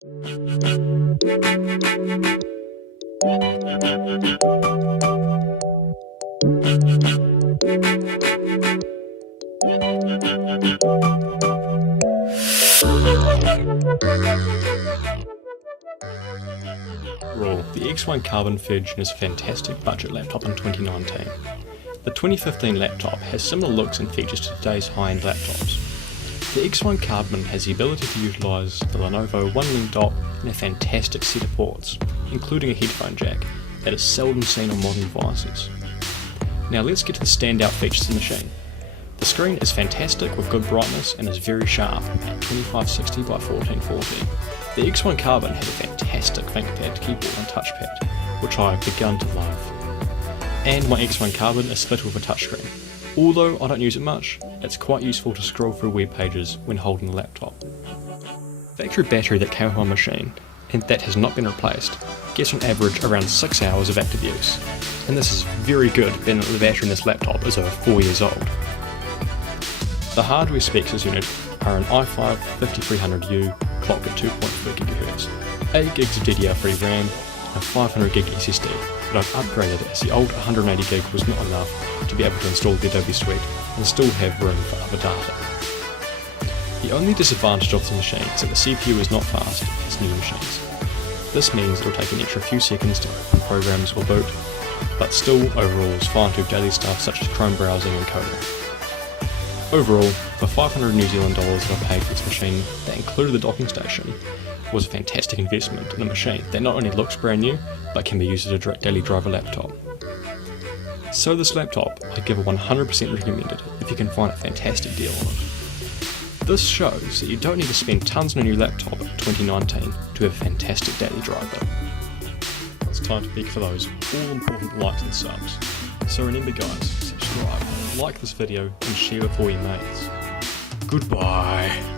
Overall, the X1 Carbon 3rd Gen is a fantastic budget laptop in 2019. The 2015 laptop has similar looks and features to today's high-end laptops. The X1 Carbon has the ability to utilise the Lenovo One-Link dock and a fantastic set of ports, including a headphone jack, that is seldom seen on modern devices. Now let's get to the standout features of the machine. The screen is fantastic with good brightness and is very sharp at 2560 by 1440. The X1 Carbon has a fantastic ThinkPad keyboard and touchpad, which I have begun to love. And my X1 Carbon is fitted with a touchscreen. Although I don't use it much, it's quite useful to scroll through web pages when holding the laptop. Factory battery that came with my machine, and that has not been replaced, gets on average around 6 hours of active use. And this is very good, being that the battery in this laptop is over 4 years old. The hardware specs of this unit are an i5 5300U clocked at 2.3 GHz, 8 gigs of DDR3 RAM, and 500 gig SSD, but I've upgraded as the old 180 gig was not enough to be able to install the Adobe Suite and still have room for other data. The only disadvantage of the machine is that the CPU is not fast as new machines. This means it will take an extra few seconds to open programs or boot, but still overall is fine to do daily stuff such as Chrome browsing and coding. Overall, the $500 New Zealand that I paid for this machine that included the docking station was a fantastic investment in a machine that not only looks brand new, but can be used as a daily driver laptop. So this laptop, I give a 100% recommended if you can find a fantastic deal on it. This shows that you don't need to spend tons on a new laptop in 2019 to have a fantastic daily driver. It's time to pick for those all-important likes and subs. So remember guys, subscribe, like this video and share with all your mates. Goodbye.